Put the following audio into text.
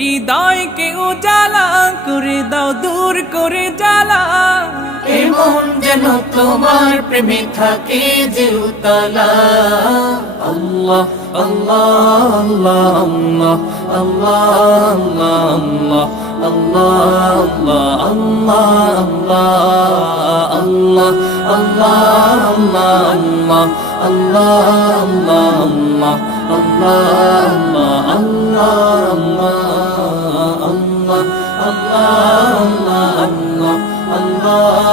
হৃদয়কে উজালা করে দাও, দূর করে জ্বালা। এমন যেন তোমার প্রেমে থাকে যে উতলা। আল্লাহ আল্লাহ আল্লাহ আল্লাহ আল্লাহ আল্লাহ আল্লাহ আল্লাহ আল্লাহ আল্লাহ আল্লাহ আল্লাহ আল্লাহ আল্লাহ আল্লাহ আল্লাহ আল্লাহ